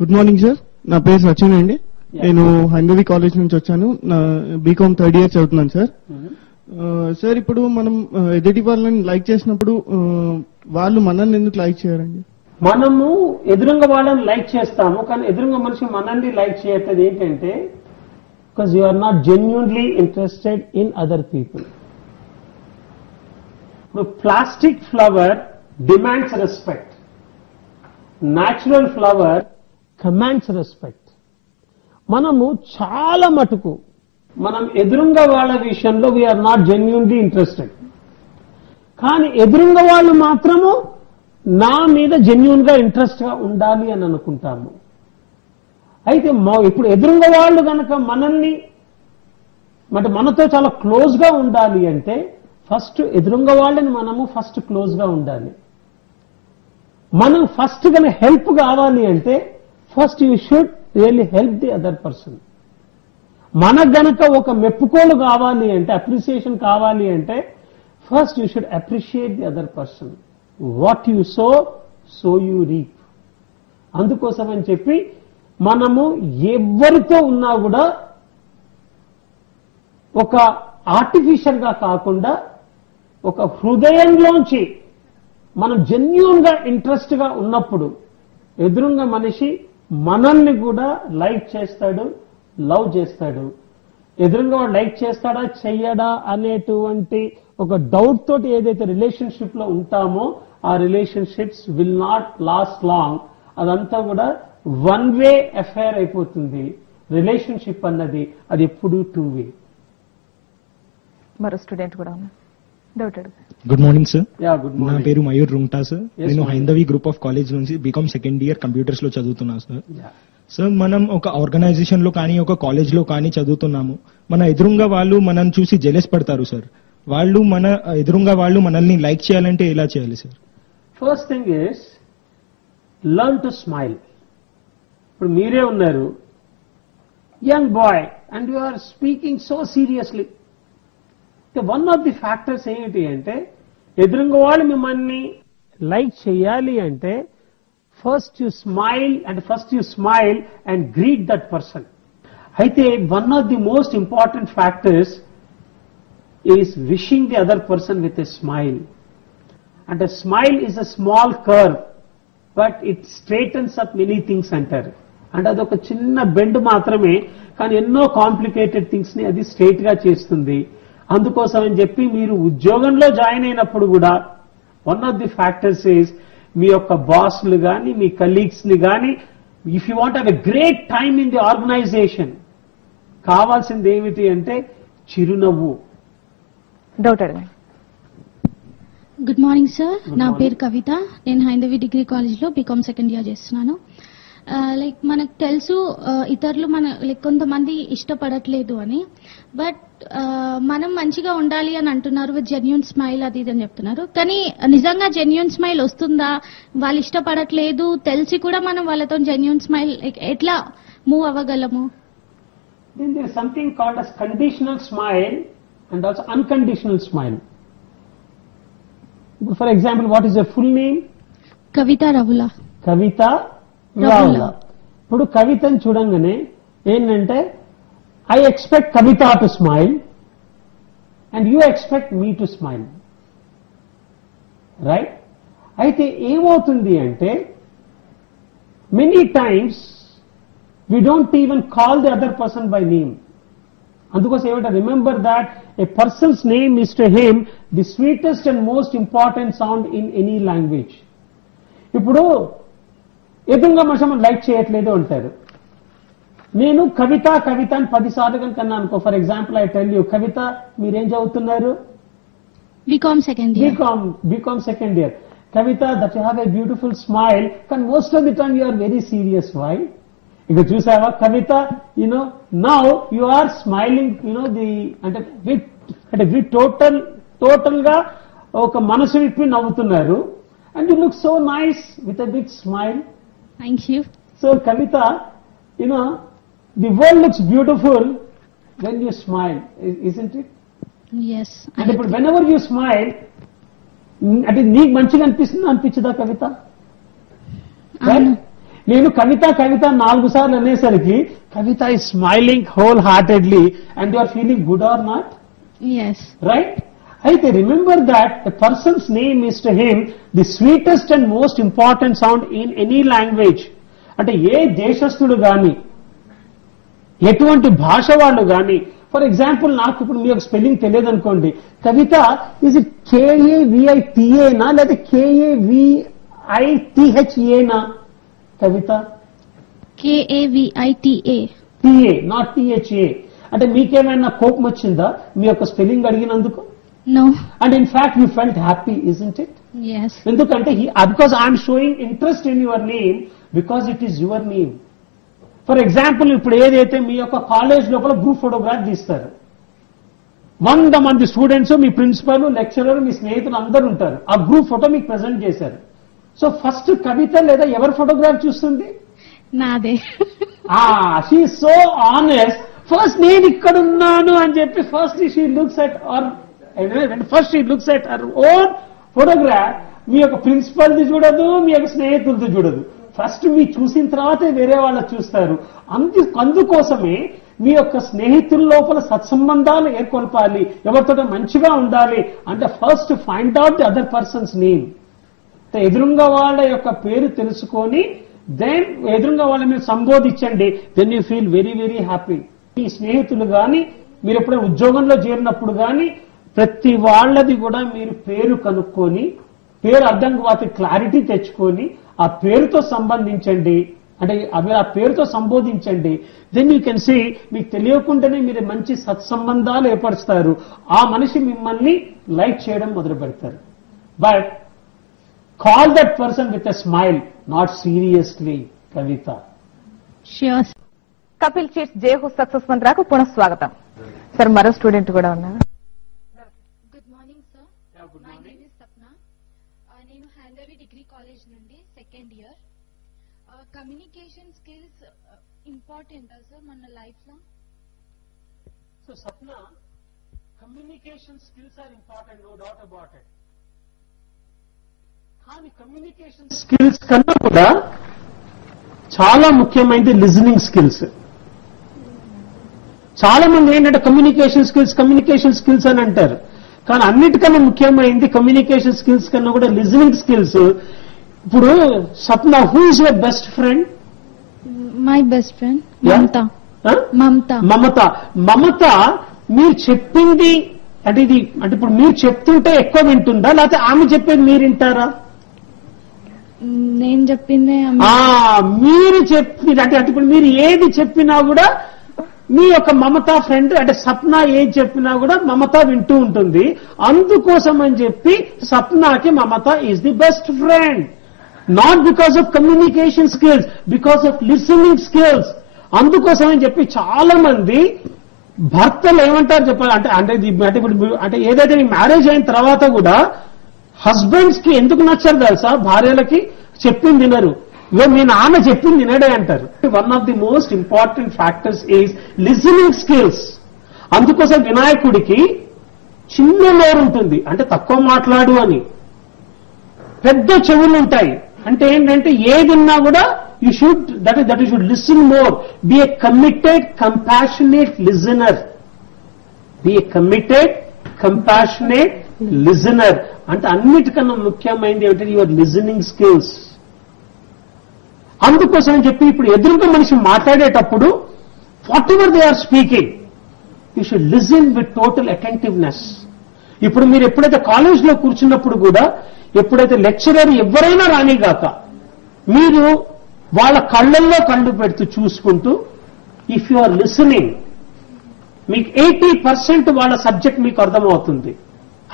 Good morning sir. నా పేరు సచిన్ అండి. నేను హైందవి కాలేజ్ నుంచి వచ్చాను. నా బీకామ్ థర్డ్ ఇయర్ చదువుతున్నాను సార్. సార్ ఇప్పుడు మనం ఎదుటి వాళ్ళని లైక్ చేసినప్పుడు వాళ్ళు మనల్ని ఎందుకు లైక్ చేయరండి? మనము ఎదురుంగ వాళ్ళని లైక్ చేస్తాము, కానీ ఎదురుంగ మనిషి మనల్ని లైక్ చేయట్లేదు. ఏంటంటే because you are not genuinely interested in other people. ఇప్పుడు plastic flower demands respect, natural flower commands respect. మనము చాలా మటుకు మనం ఎదురుంగ వాళ్ళ విషయంలో వీఆర్ నాట్ జెన్యూన్లీ ఇంట్రెస్టెడ్, కానీ ఎదురుంగ వాళ్ళు మాత్రము నా మీద జెన్యూన్ గా ఇంట్రెస్ట్ గా ఉండాలి అని అనుకుంటాము. అయితే ఇప్పుడు ఎదురుంగ వాళ్ళు కనుక మనల్ని మనతో చాలా క్లోజ్ గా ఉండాలి అంటే ఫస్ట్ ఎదురుంగ వాళ్ళని మనము ఫస్ట్ క్లోజ్ గా ఉండాలి. మనం ఫస్ట్ కనుక హెల్ప్ కావాలి అంటే first you should really help the other person. మనకు గనక ఒక మెప్పుకోలు కావాలి అంటే, అప్రిసియేషన్ కావాలి అంటే first you should appreciate the other person. What you so so you reap. అందుకోసం అని చెప్పి మనము ఎవరితో ఉన్నా కూడా ఒక ఆర్టిఫిషియల్ గా కాకుండా ఒక హృదయంలోంచి మనం జెన్యూన్ గా ఇంట్రెస్ట్ గా ఉన్నప్పుడు ఎదురుంగా మనిషి మనల్ని కూడా లైక్ చేస్తాడు, లవ్ చేస్తాడు. ఎదురుంగా వాడు లైక్ చేస్తాడా చెయ్యడా అనేటువంటి ఒక డౌట్ తోటి ఏదైతే రిలేషన్షిప్ లో ఉంటామో ఆ relationships will not lost long. అదంతా కూడా వన్ వే అఫైర్ అయిపోతుంది. రిలేషన్షిప్ అన్నది అది ఎప్పుడు టూ వే. మరో స్టూడెంట్ కూడా గుడ్ మార్నింగ్ సార్. గుడ్ నా మార్నింగ్. పేరు మయూర్ రుంగ్టా సార్. నేను హైందవి గ్రూప్ ఆఫ్ కాలేజ్ నుంచి బీకామ్ సెకండ్ ఇయర్ కంప్యూటర్స్ లో చదువుతున్నాను సార్. సార్ మనం ఒక ఆర్గనైజేషన్ లో కానీ ఒక కాలేజ్ లో కానీ చదువుతున్నాము, మన ఎదురుంగా వాళ్ళు మనల్ని చూసి జెలస్ పడతారు సార్. వాళ్ళు మన ఎదురుంగా వాళ్ళు మనల్ని లైక్ చేయాలంటే ఎలా చేయాలి sir? First thing is learn to smile. ఇప్పుడు మీరే ఉన్నారు, young boy, and you are speaking so seriously. One of the factors ఏంటి అంటే ఎదురుంగ వాళ్ళు మిమ్మల్ని లైక్ చేయాలి అంటే first you smile and greet that person. అయితే one of the most important factors is wishing the other person with a smile. అంటే smile is a small curve but it straightens up many things అంటారు. అంటే అదొక చిన్న bend మాత్రమే, కానీ ఎన్నో complicated things ని అది స్ట్రైట్ గా చేస్తుంది. అందుకోసం అని చెప్పి మీరు ఉద్యోగంలో జాయిన్ అయినప్పుడు కూడా one of the factors is మీ యొక్క బాస్లు కానీ మీ కలీగ్స్ ని కానీ if you want have a great time in the organization కావాల్సింది ఏమిటి అంటే చిరునవ్వు. డౌట్ అడగండి. Good morning sir. నా పేరు కవిత. నేను హైందవి డిగ్రీ కాలేజ్లో బీకామ్ సెకండ్ ఇయర్ చేస్తున్నాను. లైక్ మనకు తెలుసు ఇతరులు కొంతమంది ఇష్టపడట్లేదు అని, బట్ మనం మంచిగా ఉండాలి అని అంటున్నారు విత్ జెన్యూన్ స్మైల్ అది ఇది అని చెప్తున్నారు. కానీ నిజంగా జెన్యూన్ స్మైల్ వస్తుందా? వాళ్ళు ఇష్టపడట్లేదు తెలిసి కూడా మనం వాళ్ళతో జెన్యూన్ స్మైల్ ఎట్లా move అవ్వగలము? Then there is something called as conditional smile and also unconditional smile. For example, what is your full name? కవిత రవుల. కవిత రావుల. ఇప్పుడు కవితను చూడంగానే ఏంటంటే I expect Kavitha to smile and you expect me to smile, right? అయితే ఏమవుతుంది అంటే many times we don't even call the other person by name. అందుకోసం ఏమంటే remember that A persons name is to him the sweetest and most important sound in any language. ఇప్పుడు ఎదురుగా మనుషులు like చేయట్లేదు అంటారు. నేను కవిత కవిత అని 10 సార్లు కనుక అనుకో, for example I tell you, Kavitha మీరేం చదువుతున్నారు? BCom second year. BCom second year. Kavitha that you have a beautiful smile, కానీ most of the time you are very serious. Why? ఇక చూసావా Kavitha, now you are smiling, అంటే టోటల్ గా ఒక మనసు విప్పి నవ్వుతున్నారు. And you look so nice with a big smile. Thank you. So Kavitha, the world looks beautiful when you smile, isn't it? Yes. అంటే ఇప్పుడు వెన్ ఎవర్ యూ స్మైల్, అంటే నీకు మంచిగా అనిపిస్తుందా అనిపించదా కవిత? నేను కవిత 4 సార్లు అనేసరికి కవిత is smiling wholeheartedly and you are feeling good or not? Yes. Right? అయితే remember that a person's name is to him the sweetest and most important sound in any language. అంటే ఏ దేశస్థుడు గాని ఎటువంటి భాష వాళ్ళు గాని, ఫర్ ఎగ్జాంపుల్ నాకు ఇప్పుడు మీ యొక్క స్పెల్లింగ్ తెలియదు అనుకోండి, కవిత ఇస్ ఇట్ KAVITA లేదా KAVITHA Kavitha? KAVITA. TA, not THA. అంటే మీకేమైనా కోపం వచ్చిందా మీ యొక్క స్పెల్లింగ్ అడిగినందుకు? No. And in fact you felt happy, isn't it? Yes. ఎందుకంటే because I'm showing interest in your name because it is your name. For example ఇప్పుడు ఏదైతే మీ యొక్క కాలేజ్ లోపల గ్రూప్ ఫోటోగ్రాఫ్ తీస్తారు, 100 మంది స్టూడెంట్స్, మీ ప్రిన్సిపల్, లెక్చరర్, మీ స్నేహితులు అందరూ ఉంటారు, ఆ గ్రూప్ ఫోటో మీకు ప్రెజెంట్ చేశారు. సో ఫస్ట్ కవిత లేదా ఎవరి ఫోటోగ్రాఫ్ చూస్తుంది? నాదే. She so honest. ఫస్ట్ నేను ఇక్కడ ఉన్నాను అని చెప్పి first she looks at her own photograph. మీ యొక్క ప్రిన్సిపల్ది చూడదు, మీ యొక్క స్నేహితులది చూడదు. ఫస్ట్ మీ చూసిన తర్వాతే వేరే వాళ్ళని చూస్తారు. అందుకోసమే మీ యొక్క స్నేహితుల లోపల సత్సంబంధాలు ఏర్కొల్పాలి, ఎవరితో మంచిగా ఉండాలి అంటే first find out the other person's name. ఎదురుంగా వాళ్ళ యొక్క పేరు తెలుసుకొని దెన్ ఎదురుంగా వాళ్ళ మీరు సంబోధించండి. Then you feel very very happy. మీ స్నేహితులు కానీ మీరు ఎప్పుడైనా ఉద్యోగంలో చేరినప్పుడు కానీ ప్రతి వాళ్ళది కూడా మీరు పేరు కనుక్కొని, పేరు అర్థం కాకపోతే క్లారిటీ తెచ్చుకొని ఆ పేరుతో సంబంధించండి, అంటే మీరు ఆ పేరుతో సంబోధించండి. దెన్ యూ కెన్ సీ మీకు తెలియకుండానే మీరు మంచి సత్సంబంధాలు ఏర్పరుస్తారు. ఆ మనిషి మిమ్మల్ని లైక్ చేయడం మొదలు పెడతారు. But call that person with a smile, not seriously. Kavitha. Sure. Kapil chits జేహూ సక్సెస్ మంత్రాకు పునఃస్వాగతం. సార్ మరో స్టూడెంట్ కూడా ఉన్నారు. Good morning sir. My name is Sapna. నేను హైందవి డిగ్రీ కాలేజ్ నుండి సెకండ్ ఇయర్. కమ్యూనికేషన్ స్కిల్స్ ఇంపార్టెంటా సార్ మన లైఫ్ లో? So Sapna, communication skills are important, no doubt about it. కానీ కమ్యూనికేషన్ స్కిల్స్ కన్నా కూడా చాలా ముఖ్యమైనది లిజనింగ్ స్కిల్స్. చాలా మంది ఏంటంటే కమ్యూనికేషన్ స్కిల్స్ అని అంటారు, కానీ అన్నిటికన్నా ముఖ్యమైనది కమ్యూనికేషన్ స్కిల్స్ కన్నా కూడా లిజనింగ్ స్కిల్స్. ఇప్పుడు Sapna, who is your best friend? My best friend Mamata. మీరు చెప్పింది అంటే ఇప్పుడు మీరు చెప్తుంటే ఎక్కువ వింటుందా, లేకపోతే ఆమె చెప్పేది మీరు వింటారా? నేను చెప్పిందే మీరు చెప్పి అంటే ఇప్పుడు మీరు ఏది చెప్పినా కూడా మీ యొక్క మమత ఫ్రెండ్ అంటే సప్న ఏది చెప్పినా కూడా మమత వింటూ ఉంటుంది. అందుకోసం అని చెప్పి సప్నాకి Mamata is the best friend. Not because of communication skills, because of listening skills. అందుకోసం అని చెప్పి చాలా మంది భర్తలు ఏమంటారు చెప్పాలి అంటే ఏదైతే మ్యారేజ్ అయిన తర్వాత కూడా హస్బెండ్స్ కి ఎందుకు నచ్చరు తెలుసా? భార్యలకి చెప్పింది వినరు. మీ నాన్న చెప్పింది వినడే అంటారు. One of the most important factors is listening skills. అందుకోసం వినాయకుడికి చిన్న నోరు ఉంటుంది అంటే తక్కువ మాట్లాడు అని, పెద్ద చెవులు ఉంటాయి అంటే ఏంటంటే ఏదిన్నా కూడా you should that you should listen more. Be a committed, compassionate listener. Be a committed, compassionate listener. అంటే అన్నిటికన్నా ముఖ్యమైనది ఏమిటంటే యువర్ లిజనింగ్ స్కిల్స్. అందుకోసం అని చెప్పి ఇప్పుడు ఎదురుగా మనిషి మాట్లాడేటప్పుడు whatever they are speaking you should listen with total attentiveness. ఇప్పుడు మీరు ఎప్పుడైతే కాలేజ్లో కూర్చున్నప్పుడు కూడా ఎప్పుడైతే లెక్చరర్ ఎవరైనా రానిగాక మీరు వాళ్ళ కళ్ళల్లో కళ్ళు పెడుతూ చూసుకుంటూ ఇఫ్ యు ఆర్ లిసనింగ్ మీకు 80% వాళ్ళ సబ్జెక్ట్ మీకు అర్థమవుతుంది.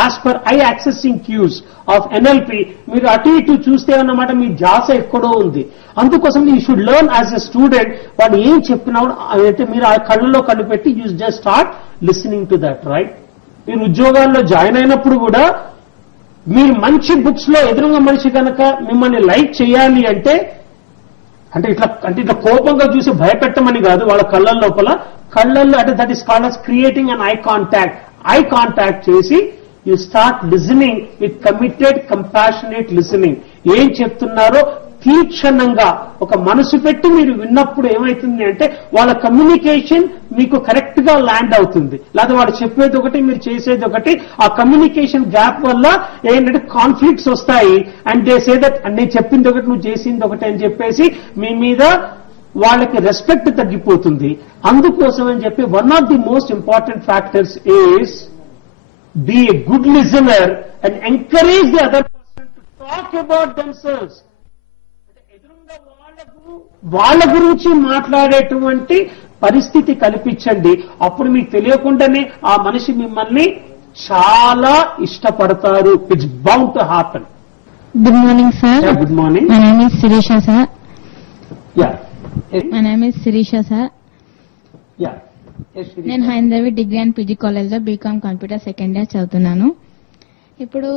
As per I accessing cues of NLP మీరు అటు ఇటు చూస్తే అన్నమాట మీ ధ్యాస ఎక్కడో ఉంది. అందుకోసం you should learn as a student. వాళ్ళు ఏం చెప్పినా అయితే మీరు ఆ కళ్ళలో కళ్ళు పెట్టి you just start listening to that. Right? మీరు ఉద్యోగాల్లో జాయిన్ అయినప్పుడు కూడా మీరు మంచి బుక్స్ లో ఎదురుగా మనిషి కనుక మిమ్మల్ని లైక్ చేయాలి అంటే ఇట్లా కోపంగా చూసి భయపెట్టమని కాదు, వాళ్ళ కళ్ళ లోపల కళ్ళల్లో అంటే that is called as creating an eye contact చేసి you start listening with committed compassionate listening. ఏం చెప్తున్నారో తీక్షణంగా ఒక మనసు పెట్టి మీరు విన్నప్పుడు ఏమైతుంది అంటే వాళ్ళ కమ్యూనికేషన్ మీకు కరెక్ట్ గా ల్యాండ్ అవుతుంది. లేదా వాళ్ళు చెప్పేది ఒకటి మీరు చేసేది ఒకటి, ఆ కమ్యూనికేషన్ గ్యాప్ వల్ల ఏంటంటే కాన్ఫ్లిక్ట్స్ వస్తాయి. అండ్ దే సే దట్ నేను చెప్పింది ఒకటి నువ్వు చేసింది ఒకటి అని చెప్పేసి మీ మీద వాళ్ళకి రెస్పెక్ట్ తగ్గిపోతుంది. అందుకోసం అని చెప్పి one of the most important factors is be a good listener and encourage the other person to talk about themselves. ఎదురుగా వాళ్ళ గురించి మాట్లాడేటువంటి పరిస్థితి కల్పించండి. అప్పుడు మీకు తెలియకుండానే ఆ మనిషి మిమ్మల్ని చాలా ఇష్టపడతారు. It's bound to happen. Good morning, sir. Good morning. My name is Sirisha, sir. Yeah My name is Sirisha, sir. Yeah నేను హైందవి డిగ్రీ అండ్ పీజీ కాలేజ్లో బీకామ్ కంప్యూటర్ సెకండ్ ఇయర్ చదువుతున్నాను. ఇప్పుడు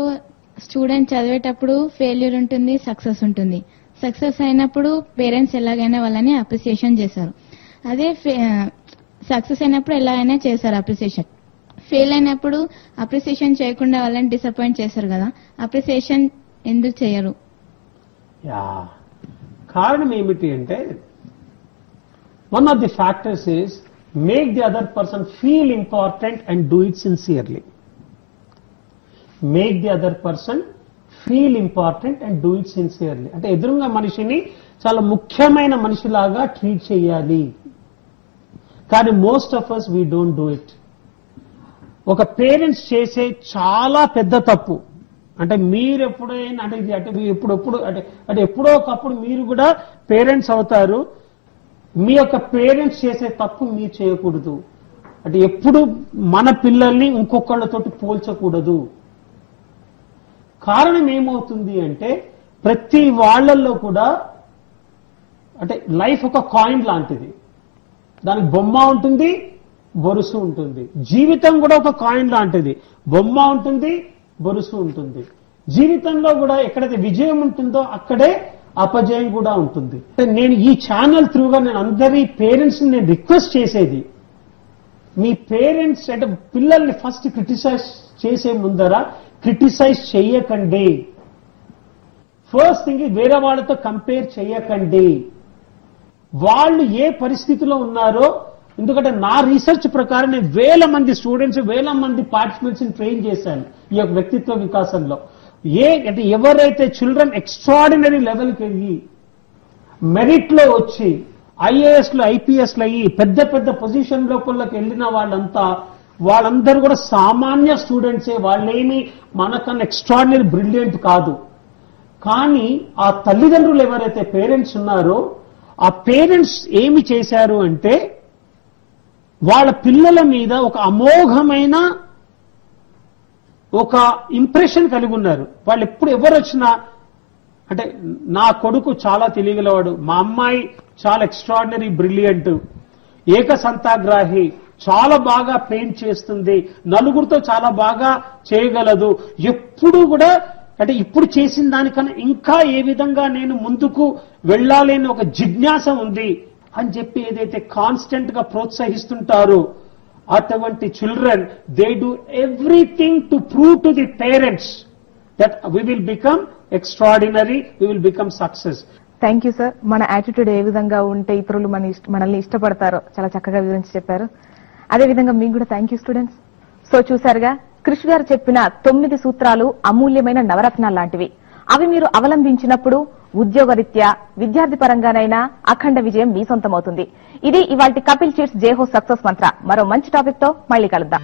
స్టూడెంట్ చదివేటప్పుడు ఫెయిల్యూర్ ఉంటుంది, సక్సెస్ ఉంటుంది. Success అయినప్పుడు parents ఎలాగైనా వాళ్ళని అప్రిసియేషన్ చేశారు. అదే సక్సెస్ అయినప్పుడు ఎలాగైనా చేశారు అప్రిసియేషన్. ఫెయిల్ అయినప్పుడు అప్రిసియేషన్ చేయకుండా వాళ్ళని డిసప్పాయింట్ చేశారు కదా, అప్రిసియేషన్ ఎందుకు చేయరు? యా కారణం ఏమిటి అంటే one of the factors is make the other person feel important and do it sincerely. Make the other person feel important and do it sincerely అంటే ఎదురుగా మనిషిని చాలా ముఖ్యమైన మనిషిలాగా ట్రీట్ చేయాలి. కానీ most of us we don't do it. ఒక parents చేసే చాలా పెద్ద తప్పు అంటే మీరు ఎప్పుడైనా అంటే ఇది అంటే ఎప్పుడెప్పుడు అంటే ఎప్పుడో ఒకప్పుడు మీరు కూడా పేరెంట్స్ అవుతారు. మీ యొక్క పేరెంట్స్ చేసే తప్పు మీరు చేయకూడదు. అంటే ఎప్పుడు మన పిల్లల్ని ఇంకొకళ్ళతోటి పోల్చకూడదు. కారణం ఏమవుతుంది అంటే ప్రతి వాళ్ళల్లో కూడా అంటే లైఫ్ ఒక కాయిన్ లాంటిది. దానికి బొమ్మ ఉంటుంది, బొరుసు ఉంటుంది. జీవితం కూడా ఒక కాయిన్ లాంటిది. బొమ్మ ఉంటుంది, బొరుసు ఉంటుంది. జీవితంలో కూడా ఎక్కడైతే విజయం ఉంటుందో అక్కడే అపజయం కూడా ఉంటుంది. నేను ఈ ఛానల్ త్రూగా నేను అందరి పేరెంట్స్ నేను రిక్వెస్ట్ చేసేది, మీ పేరెంట్స్ అంటే పిల్లల్ని ఫస్ట్ క్రిటిసైజ్ చేసే ముందర క్రిటిసైజ్ చెయ్యకండి. ఫస్ట్ థింగ్ వేరే వాళ్ళతో కంపేర్ చెయ్యకండి. వాళ్ళు ఏ పరిస్థితిలో ఉన్నారో, ఎందుకంటే నా రీసెర్చ్ ప్రకారం నేను 1000 మంది స్టూడెంట్స్ 1000 మంది పార్టిసిపెంట్స్ ట్రైన్ చేశాను ఈ యొక్క వ్యక్తిత్వ వికాసంలో. అంటే ఎవరైతే చిల్డ్రన్ ఎక్స్ట్రాడినరీ లెవెల్కి వెళ్ళి మెరిట్ లో వచ్చి ఐఏఎస్ లో ఐపీఎస్ లో అయ్యి పెద్ద పెద్ద పొజిషన్ లోపలికి వెళ్ళిన వాళ్ళందరూ కూడా సామాన్య స్టూడెంట్సే. వాళ్ళేమి మనకన్నా ఎక్స్ట్రాడినరీ బ్రిలియంట్ కాదు. కానీ ఆ తల్లిదండ్రులు ఎవరైతే పేరెంట్స్ ఉన్నారో ఆ పేరెంట్స్ ఏమి చేశారు అంటే వాళ్ళ పిల్లల మీద ఒక అమోఘమైన ఒక ఇంప్రెషన్ కలిగి ఉన్నారు. వాళ్ళు ఎప్పుడు ఎవరు వచ్చినా అంటే నా కొడుకు చాలా తెలియగలవాడు, మా అమ్మాయి చాలా ఎక్స్ట్రాడినరీ బ్రిలియంట్, ఏకసంతాగ్రాహి, చాలా బాగా పెయింట్ చేస్తుంది, నలుగురితో చాలా బాగా చేయగలదు, ఎప్పుడు కూడా అంటే ఇప్పుడు చేసిన దానికన్నా ఇంకా ఏ విధంగా నేను ముందుకు వెళ్ళాలి అని ఒక జిజ్ఞాస ఉంది అని చెప్పి ఏదైతే కాన్స్టెంట్ గా ప్రోత్సహిస్తుంటారో అటువంటి children they do everything to prove to the parents that we will become extraordinary, we will become success. Thank you sir. మన యాటిట్యూడ్ ఏ విధంగా ఉంటే ఇతరులు మనల్ని ఇష్టపడతారో చాలా చక్కగా వివరించి చెప్పారు. అదేవిధంగా మీకు కూడా థ్యాంక్ యూ స్టూడెంట్స్. సో చూసారుగా కృష్ గారు చెప్పిన 9 సూత్రాలు అమూల్యమైన నవరత్నాలు లాంటివి. అవి మీరు అవలంబించినప్పుడు ఉద్యోగరీత్యా విద్యార్థి పరంగానైనా అఖండ విజయం మీ సొంతమవుతుంది. ఇది ఇవాల్టి కపిల్ చిట్స్ జేహో సక్సెస్ మంత్ర. మరో మంచి టాపిక్ తో మళ్ళీ కలుద్దాం.